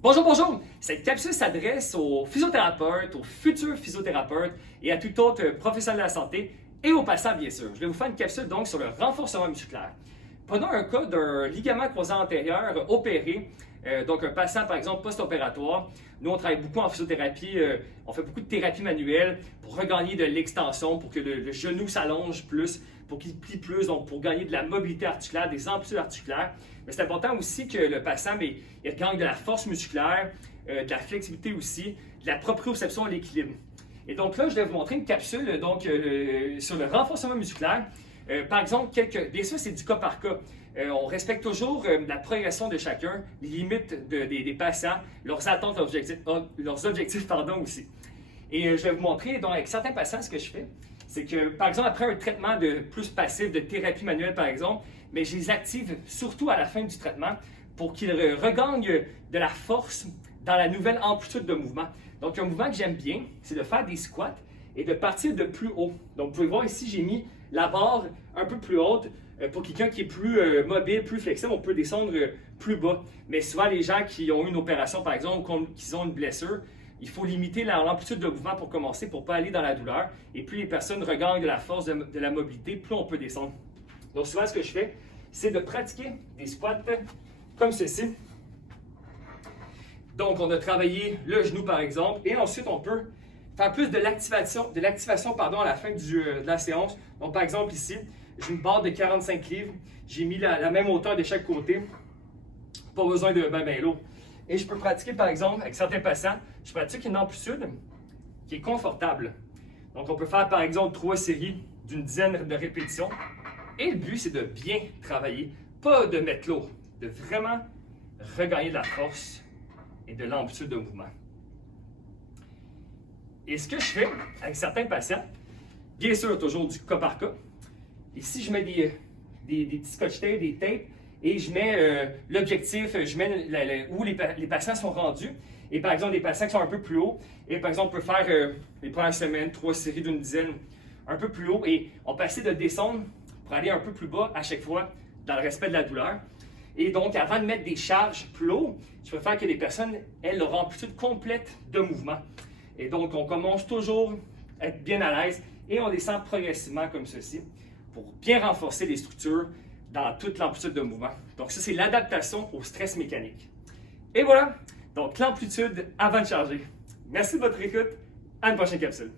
Bonjour, bonjour! Cette capsule s'adresse aux physiothérapeutes, aux futurs physiothérapeutes et à tout autre professionnel de la santé et aux patients, bien sûr. Je vais vous faire une capsule donc sur le renforcement musculaire. Prenons un cas d'un ligament croisé antérieur opéré, donc un patient par exemple post-opératoire. Nous, on travaille beaucoup en physiothérapie, on fait beaucoup de thérapie manuelle pour regagner de l'extension, pour que le genou s'allonge plus, pour qu'il plie plus, donc pour gagner de la mobilité articulaire, des amplitudes articulaires. Mais c'est important aussi que le patient il gagne de la force musculaire, de la flexibilité aussi, de la proprioception et l'équilibre. Et donc là, je vais vous montrer une capsule sur le renforcement musculaire. Par exemple, bien sûr, c'est du cas par cas. On respecte toujours la progression de chacun, les limites des patients, leurs attentes, leurs objectifs aussi. Et je vais vous montrer, donc, avec certains patients, ce que je fais, c'est que, par exemple, après un traitement de plus passif, de thérapie manuelle, par exemple, mais je les active surtout à la fin du traitement pour qu'ils regagnent de la force dans la nouvelle amplitude de mouvement. Donc, un mouvement que j'aime bien, c'est de faire des squats et de partir de plus haut. Donc, vous pouvez voir ici, j'ai mis la barre un peu plus haute. Pour quelqu'un qui est plus mobile, plus flexible, on peut descendre plus bas. Mais souvent, les gens qui ont eu une opération, par exemple, ou qui ont une blessure, il faut limiter l'amplitude de mouvement pour commencer, pour ne pas aller dans la douleur. Et plus les personnes regagnent de la force, de la mobilité, plus on peut descendre. Donc, souvent, ce que je fais, c'est de pratiquer des squats comme ceci. Donc, on a travaillé le genou, par exemple, et ensuite, on peut faire plus de l'activation à la fin de la séance. Donc, par exemple, ici, j'ai une barre de 45 livres. J'ai mis la même hauteur de chaque côté. Pas besoin de ben lourd. Et je peux pratiquer, par exemple, avec certains patients, je pratique une amplitude qui est confortable. Donc, on peut faire, par exemple, 3 séries d'une dizaine de répétitions. Et le but, c'est de bien travailler, pas de mettre lourd, de vraiment regagner de la force et de l'amplitude de mouvement. Et ce que je fais avec certains patients, bien sûr, toujours du cas par cas. Ici, je mets des petits scotch tape, des tapes, et je mets l'objectif, je mets où les patients sont rendus. Et par exemple, des patients qui sont un peu plus hauts, et par exemple, on peut faire les premières semaines, 3 séries d'une dizaine, un peu plus haut, et on peut essayer de descendre pour aller un peu plus bas à chaque fois, dans le respect de la douleur. Et donc, avant de mettre des charges plus lourdes, je préfère que les personnes aient leur amplitude complète de mouvement. Et donc, on commence toujours à être bien à l'aise et on descend progressivement comme ceci pour bien renforcer les structures dans toute l'amplitude de mouvement. Donc, ça, c'est l'adaptation au stress mécanique. Et voilà, donc l'amplitude avant de charger. Merci de votre écoute. À une prochaine capsule.